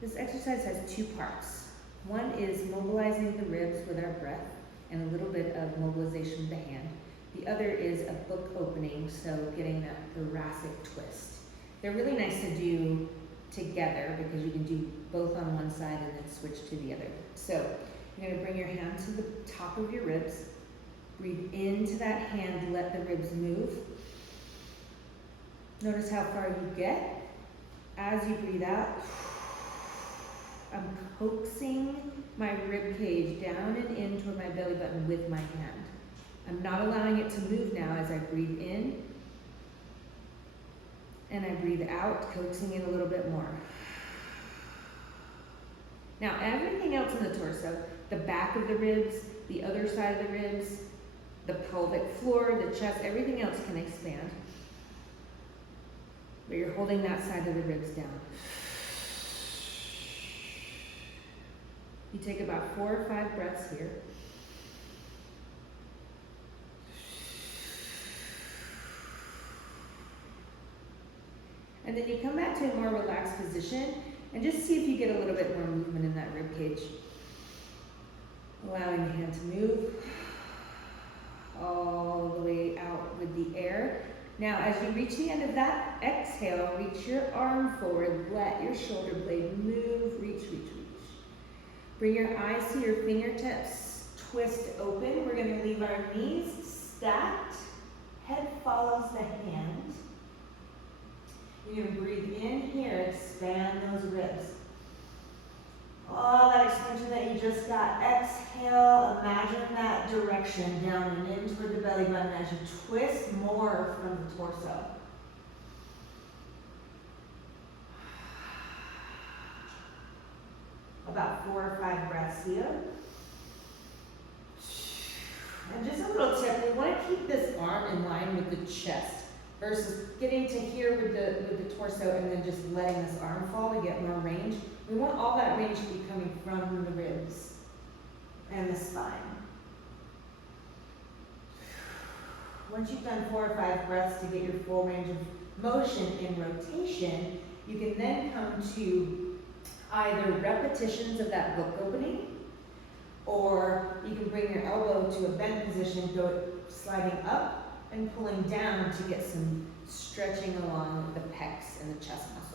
This exercise has two parts. One is mobilizing the ribs with our breath and a little bit of mobilization of the hand. The other is a book opening, so getting that thoracic twist. They're really nice to do together because you can do both on one side and then switch to the other. So you're gonna bring your hand to the top of your ribs, breathe into that hand, let the ribs move. Notice how far you get. As you breathe out, I'm coaxing my rib cage down and in toward my belly button with my hand. I'm not allowing it to move now as I breathe in and I breathe out, coaxing in a little bit more. Now everything else in the torso, the back of the ribs, the other side of the ribs, the pelvic floor, the chest, everything else can expand. But you're holding that side of the ribs down. You take about 4 or 5 breaths here. And then you come back to a more relaxed position and just see if you get a little bit more movement in that rib cage. Allowing the hand to move all the way out with the air. Now, as you reach the end of that exhale, reach your arm forward, let your shoulder blade move, reach, reach, reach. Bring your eyes to your fingertips, twist open. We're gonna leave our knees stacked, head follows the hand. You're gonna breathe in here, expand those ribs. All that expansion that you just got, exhale, imagine that direction down and in toward the belly button as you twist more from the torso. About 4 or 5 breaths here. And just a little tip, we want to keep this arm in line with the chest versus getting to here with the torso and then just letting this arm fall to get more range. We want all that range to be coming from the ribs and the spine. Once you've done 4 or 5 breaths to get your full range of motion in rotation, you can then come to either repetitions of that book opening, or you can bring your elbow to a bent position, go sliding up and pulling down to get some stretching along the pecs and the chest muscles.